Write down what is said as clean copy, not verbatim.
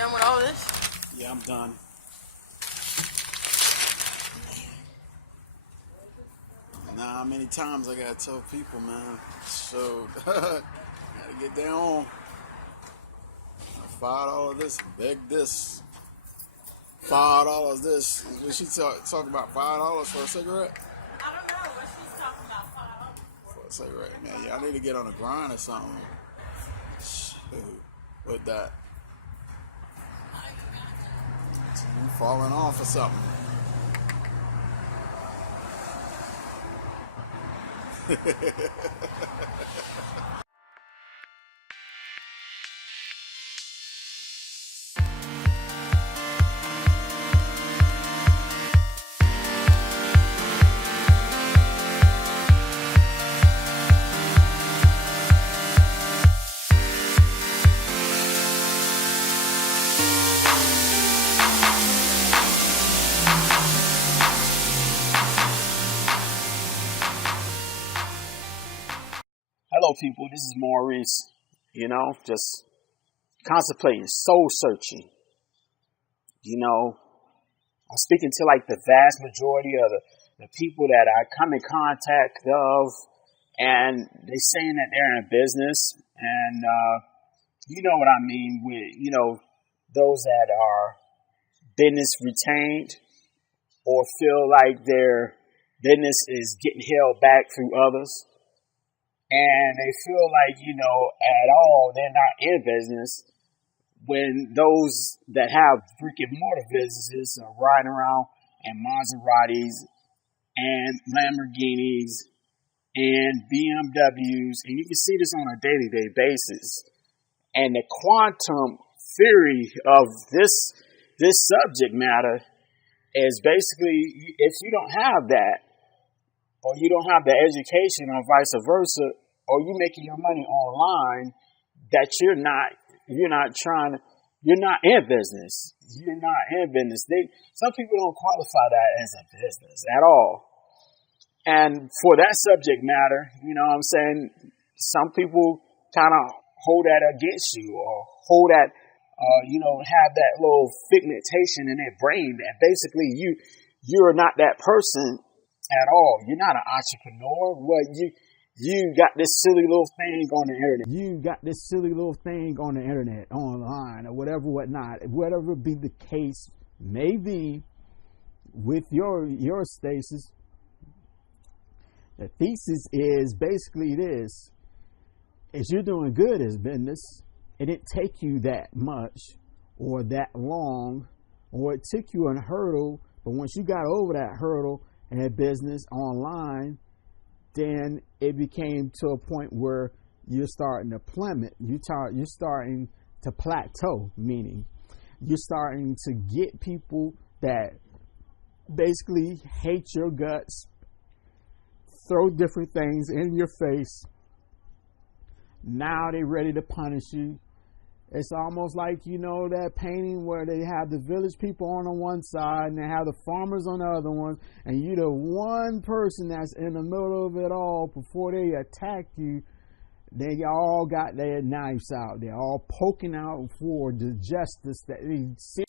done with all this? Yeah, I'm done. Nah, how many times I gotta tell people, man. So, gotta get down. $5 this, beg this. $5 this. Is she talk about $5 for a cigarette? I don't know what she's talking about. For a cigarette, man. Yeah, I need to get on the grind or something. Shoot, with that. You falling off or something. Hello, people. This is Maurice. Just contemplating, soul searching. I'm speaking to like the vast majority of the people that I come in contact of, and they saying that they're in business, and you know what I mean with those that are business retained or feel like their business is getting held back through others. And they feel like, at all, they're not in business when those that have brick and mortar businesses are riding around in Maseratis and Lamborghinis and BMWs. And you can see this on a day-to-day basis. And the quantum theory of this subject matter is basically, if you don't have that, or you don't have the education or vice versa, or you making your money online, that you're not in business. You're not in business. Some people don't qualify that as a business at all. And for that subject matter, what I'm saying, some people kind of hold that against you, or hold that, have that little figmentation in their brain that basically you're not that person at all. You're not an entrepreneur. Well, you got this silly little thing on the internet. You got this silly little thing on the internet, online, or whatnot. Whatever be the case may be with your stasis. The thesis is basically this: is you're doing good as business. It didn't take you that much or that long, or it took you a hurdle, but once you got over that hurdle and that business online, then it became to a point where you're starting to plummet. You're starting to plateau, meaning you're starting to get people that basically hate your guts, throw different things in your face. Now they're ready to punish you. It's almost like, that painting where they have the village people on the one side and they have the farmers on the other one, and you're the one person that's in the middle of it all. Before they attack you, they all got their knives out. They're all poking out for the justice that they see.